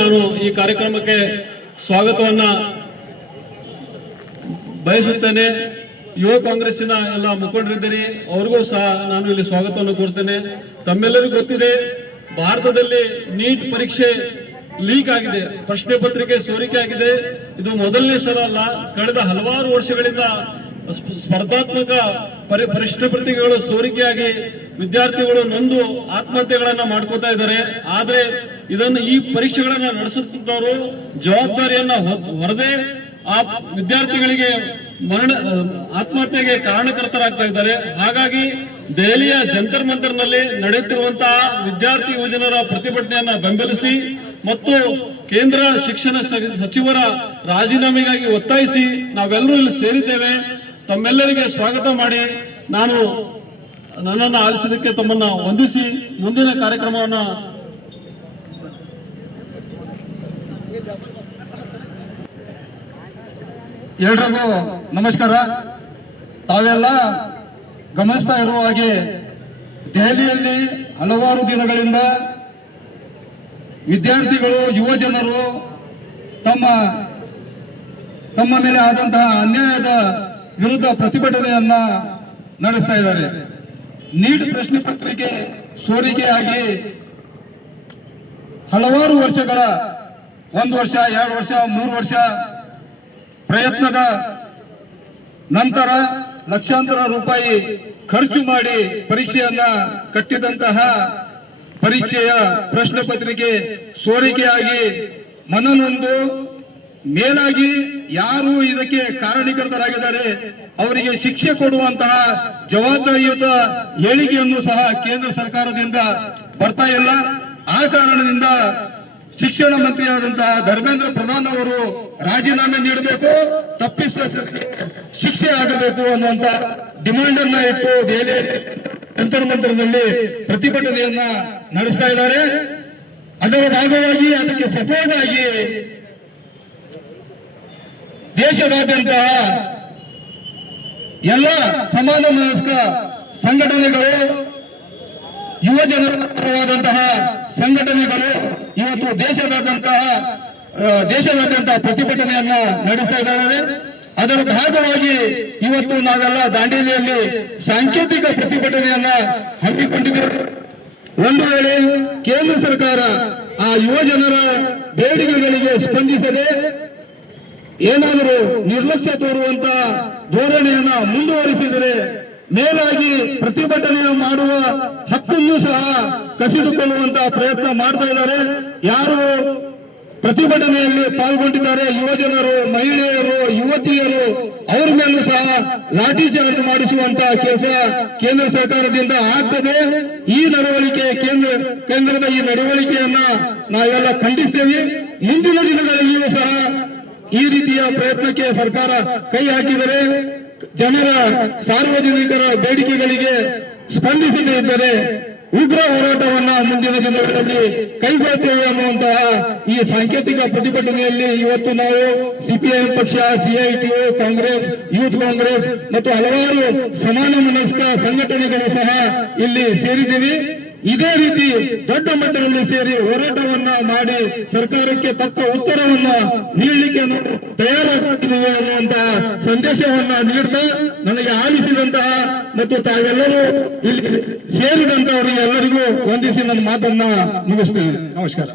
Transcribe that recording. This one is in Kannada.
ನಾನು ಈ ಕಾರ್ಯಕ್ರಮಕ್ಕೆ ಸ್ವಾಗತವನ್ನ ಬಯಸುತ್ತೇನೆ. ಯುವ ಕಾಂಗ್ರೆಸ್ಸಿನ ಎಲ್ಲ ಮುಖಂಡರಿದ್ದೀರಿ, ಅವ್ರಿಗೂ ಸಹ ನಾನು ಇಲ್ಲಿ ಸ್ವಾಗತವನ್ನು ಕೋರ್ತೇನೆ. ತಮ್ಮೆಲ್ಲರಿಗೂ ಗೊತ್ತಿದೆ, ಭಾರತದಲ್ಲಿ ನೀಟ್ ಪರೀಕ್ಷೆ ಲೀಕ್ ಆಗಿದೆ, ಪ್ರಶ್ನೆ ಪತ್ರಿಕೆ ಸೋರಿಕೆ ಆಗಿದೆ. ಇದು ಮೊದಲನೇ ಸಲ ಅಲ್ಲ, ಕಳೆದ ಹಲವಾರು ವರ್ಷಗಳಿಂದ ಸ್ಪರ್ಧಾತ್ಮಕ ಪ್ರಶ್ನೆ ಪತ್ರಿಕೆಗಳು ಸೋರಿಕೆಯಾಗಿ ವಿದ್ಯಾರ್ಥಿಗಳು ನೊಂದು ಆತ್ಮಹತ್ಯೆಗಳನ್ನ ಮಾಡ್ಕೋತಾ ಇದ್ದಾರೆ. ಆದ್ರೆ ಈ ಪರೀಕ್ಷೆಗಳನ್ನ ನಡೆಸುತ್ತಿದ್ದವರು ಜವಾಬ್ದಾರಿಯನ್ನ ಹೊರದೆ ಆ ವಿದ್ಯಾರ್ಥಿಗಳಿಗೆ ಆತ್ಮಹತ್ಯೆಗೆ ಕಾರಣಕರ್ತರಾಗ್ತಾ ಇದ್ದಾರೆ. ಹಾಗಾಗಿ ದೆಹಲಿಯ ಜಂತರ್ ಮಂತರ್ನಲ್ಲಿ ನಡೆಯುತ್ತಿರುವಂತಹ ವಿದ್ಯಾರ್ಥಿ ಯುವಜನರ ಪ್ರತಿಭಟನೆಯನ್ನ ಬೆಂಬಲಿಸಿ ಮತ್ತು ಕೇಂದ್ರ ಶಿಕ್ಷಣ ಸಚಿವರ ರಾಜೀನಾಮೆಗಾಗಿ ಒತ್ತಾಯಿಸಿ ನಾವೆಲ್ಲರೂ ಇಲ್ಲಿ ಸೇರಿದ್ದೇವೆ. ತಮ್ಮೆಲ್ಲರಿಗೆ ಸ್ವಾಗತ ಮಾಡಿ ನನ್ನನ್ನು ಆಲಿಸಿದ್ದಕ್ಕೆ ತಮ್ಮನ್ನ ವಂದಿಸಿ ಮುಂದಿನ ಕಾರ್ಯಕ್ರಮವನ್ನ ಎಲ್ರಿಗೂ ನಮಸ್ಕಾರ. ತಾವೆಲ್ಲ ಗಮನಿಸ್ತಾ ಇರುವ ಹಾಗೆ ದೆಹಲಿಯಲ್ಲಿ ಹಲವಾರು ದಿನಗಳಿಂದ ವಿದ್ಯಾರ್ಥಿಗಳು ಯುವ ಜನರು ತಮ್ಮ ಮೇಲೆ ಆದಂತಹ ಅನ್ಯಾಯದ ವಿರುದ್ಧ ಪ್ರತಿಭಟನೆಯನ್ನ ನಡೆಸ್ತಾ ಇದ್ದಾರೆ. ನೀಟ್ ಪ್ರಶ್ನೆ ಪತ್ರಿಕೆ ಸೋರಿಕೆಯಾಗಿ ಹಲವಾರು ವರ್ಷಗಳ 1 ವರ್ಷ 2 ವರ್ಷ 3 ವರ್ಷ ಪ್ರಯತ್ನದ ನಂತರ ಲಕ್ಷಾಂತರ ರೂಪಾಯಿ ಖರ್ಚು ಮಾಡಿ ಪರೀಕ್ಷೆಯನ್ನ ಕಟ್ಟಿದಂತಹ ಪರೀಕ್ಷೆಯ ಪ್ರಶ್ನೆ ಪತ್ರಿಕೆ ಸೋರಿಕೆಯಾಗಿ ಮನನೊಂದು ಮೇಲಾಗಿ ಯಾರು ಇದಕ್ಕೆ ಕಾರಣೀಕರ್ತರಾಗಿದ್ದಾರೆ ಅವರಿಗೆ ಶಿಕ್ಷೆ ಕೊಡುವಂತಹ ಜವಾಬ್ದಾರಿಯುತ ಹೇಳಿಕೆಯನ್ನು ಸಹ ಕೇಂದ್ರ ಸರ್ಕಾರದಿಂದ ಬರ್ತಾ ಇಲ್ಲ. ಆ ಕಾರಣದಿಂದ ಶಿಕ್ಷಣ ಮಂತ್ರಿಯಾದಂತಹ ಧರ್ಮೇಂದ್ರ ಪ್ರಧಾನ್ ಅವರು ರಾಜೀನಾಮೆ ನೀಡಬೇಕು, ತಪ್ಪಿತಸ್ಥರಿಗೆ ಶಿಕ್ಷೆ ಆಗಬೇಕು ಅನ್ನುವಂತ ಡಿಮಾಂಡ್ ಅನ್ನ ಇಟ್ಟು ದೆಹಲಿ ಜಂತರ್ ಮಂತರ್ನಲ್ಲಿ ಪ್ರತಿಭಟನೆಯನ್ನ ನಡೆಸ್ತಾ ಇದ್ದಾರೆ. ಅದರ ಭಾಗವಾಗಿ ಅದಕ್ಕೆ ಸಪೋರ್ಟ್ ಆಗಿ ದೇಶದಾದ್ಯಂತ ಎಲ್ಲ ಸಮಾನ ಮನಸ್ಕ ಸಂಘಟನೆಗಳು, ಯುವ ಜನರವಾದಂತಹ ಸಂಘಟನೆಗಳು ಇವತ್ತು ದೇಶದಾದ್ಯಂತ ಪ್ರತಿಭಟನೆಯನ್ನ ನಡೆಸ್ತಾ ಇದ್ದಾರೆ. ಅದರ ಭಾಗವಾಗಿ ಇವತ್ತು ನಾವೆಲ್ಲ ದಾಂಡೇಲಿಯಲ್ಲಿ ಸಾಂಕೇತಿಕ ಪ್ರತಿಭಟನೆಯನ್ನ ಹಮ್ಮಿಕೊಂಡಿದ್ದೇವೆ. ಒಂದು ವೇಳೆ ಕೇಂದ್ರ ಸರ್ಕಾರ ಆ ಯುವ ಜನರ ಬೇಡಿಕೆಗಳಿಗೆ ಸ್ಪಂದಿಸದೆ ಏನಾದರೂ ನಿರ್ಲಕ್ಷ್ಯ ತೋರುವಂತ ಧೋರಣೆಯನ್ನ ಮುಂದುವರಿಸಿದರೆ ಮೇಲಾಗಿ ಪ್ರತಿಭಟನೆ ಮಾಡುವ ಹಕ್ಕನ್ನು ಸಹ ಕಸಿದುಕೊಳ್ಳುವಂತಹ ಪ್ರಯತ್ನ ಮಾಡ್ತಾ ಇದ್ದಾರೆ. ಯಾರು ಪ್ರತಿಭಟನೆಯಲ್ಲಿ ಪಾಲ್ಗೊಂಡಿದ್ದಾರೆ ಯುವ ಜನರು, ಮಹಿಳೆಯರು, ಯುವತಿಯರು, ಅವರ ಮೇಲೂ ಸಹ ಲಾಠಿ ಚಾರ್ಜ್ ಮಾಡಿಸುವಂತಹ ಕೆಲಸ ಕೇಂದ್ರ ಸರ್ಕಾರದಿಂದ ಆಗ್ತದೆ. ಈ ನಡವಳಿಕೆ ಕೇಂದ್ರದ ಈ ನಡವಳಿಕೆಯನ್ನ ನಾವೆಲ್ಲ ಖಂಡಿಸ್ತೇವೆ. ಮುಂದಿನ ದಿನಗಳಲ್ಲಿಯೂ ಸಹ ಈ ರೀತಿಯ ಪ್ರಯತ್ನಕ್ಕೆ ಸರ್ಕಾರ ಕೈ ಹಾಕಿದರೆ, ಜನರ ಸಾರ್ವಜನಿಕರ ಬೇಡಿಕೆಗಳಿಗೆ ಸ್ಪಂದಿಸದೇ ಇದ್ದರೆ ಉಗ್ರ ಹೋರಾಟವನ್ನ ಮುಂದಿನ ದಿನಗಳಲ್ಲಿ ಕೈಗೊಳ್ಳುತ್ತೇವೆ ಅನ್ನುವಂತಹ ಈ ಸಾಂಕೇತಿಕ ಪ್ರತಿಭಟನೆಯಲ್ಲಿ ಇವತ್ತು ನಾವು ಸಿಪಿಐಎಂ ಪಕ್ಷ, ಸಿಐಟಿಯು, ಕಾಂಗ್ರೆಸ್, ಯೂತ್ ಕಾಂಗ್ರೆಸ್ ಮತ್ತು ಹಲವಾರು ಸಮಾನ ಮನಸ್ಕ ಸಂಘಟನೆಗಳು ಸಹ ಇಲ್ಲಿ ಸೇರಿದ್ದೀವಿ. ಇದೇ ರೀತಿ ದೊಡ್ಡ ಮಟ್ಟದಲ್ಲಿ ಸೇರಿ ಹೋರಾಟವನ್ನ ಮಾಡಿ ಸರ್ಕಾರಕ್ಕೆ ತಕ್ಕ ಉತ್ತರವನ್ನ ನೀಡಲಿಕ್ಕೆ ತಯಾರಾಗುತ್ತಿದ್ದೇವೆ ಅನ್ನುವಂತಹ ಸಂದೇಶವನ್ನ ನೀಡ್ತಾ ನನಗೆ ಆಲಿಸಿದಂತಹ ಮತ್ತು ತಾವೆಲ್ಲರೂ ಇಲ್ಲಿ ಸೇರಿದಂತವರಿಗೆ ಎಲ್ಲರಿಗೂ ವಂದಿಸಿ ನನ್ನ ಮಾತನ್ನ ಮುಗಿಸ್ತೇನೆ. ನಮಸ್ಕಾರ.